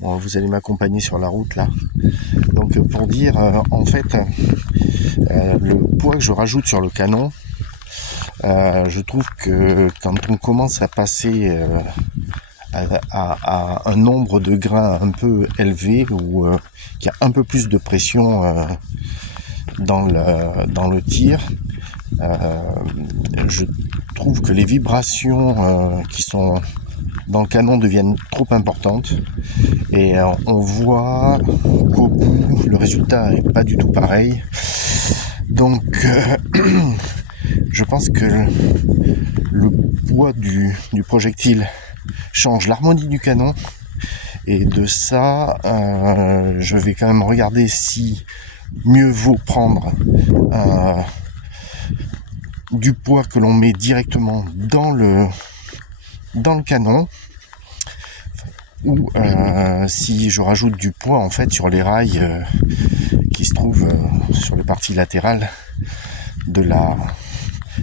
Bon, vous allez m'accompagner sur la route là. Donc pour dire, en fait, le poids que je rajoute sur le canon, je trouve que quand on commence à passer à un nombre de grains un peu élevé ou qu'il y a un peu plus de pression dans le tir, je trouve que les vibrations qui sont dans le canon deviennent trop importantes et on voit qu'au bout le résultat est pas du tout pareil. Donc je pense que le poids du projectile change l'harmonie du canon, et de ça je vais quand même regarder si mieux vaut prendre du poids que l'on met directement dans le canon, ou si je rajoute du poids en fait sur les rails qui se trouvent sur les parties latérales de la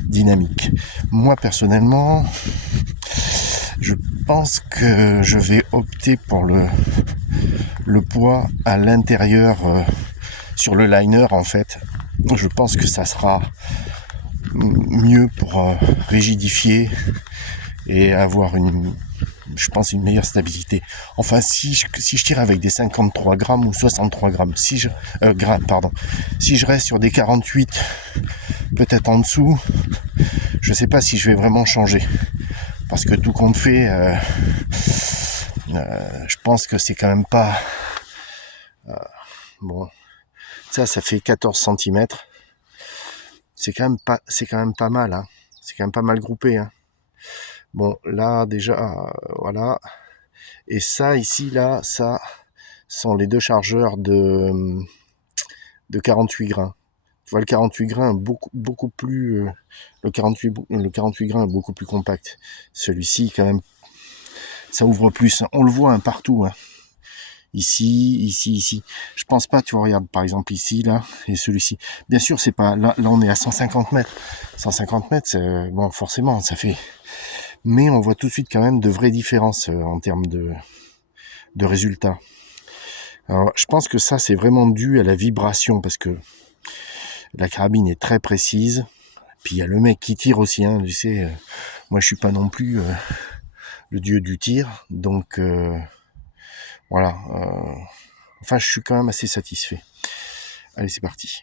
dynamique. Moi personnellement, je pense que je vais opter pour le poids à l'intérieur sur le liner en fait. Je pense que ça sera mieux pour rigidifier et avoir une meilleure stabilité. Enfin, si je tire avec des 53 grammes ou 63 grammes, si je reste sur des 48, peut-être en dessous, je sais pas si je vais vraiment changer. Parce que tout compte fait, je pense que c'est quand même pas... bon, ça fait 14 cm. C'est quand même pas mal, hein. C'est quand même pas mal groupé, hein. Bon, là, déjà, voilà. Et ça, ici, là, ça sont les deux chargeurs de 48 grains. Tu vois, le 48 grains beaucoup plus... le 48 grains est beaucoup plus compact. Celui-ci, quand même, ça ouvre plus. On le voit partout, hein. Ici. Je pense pas, tu vois, regarde, par exemple, ici, là, et celui-ci. Bien sûr, c'est pas... Là, on est à 150 mètres. 150 mètres, bon, forcément, ça fait... Mais on voit tout de suite quand même de vraies différences en termes de résultats. Alors, je pense que ça, c'est vraiment dû à la vibration, parce que la carabine est très précise. Puis il y a le mec qui tire aussi, hein, tu sais. Moi, je suis pas non plus le dieu du tir, donc voilà. Enfin, je suis quand même assez satisfait. Allez, c'est parti.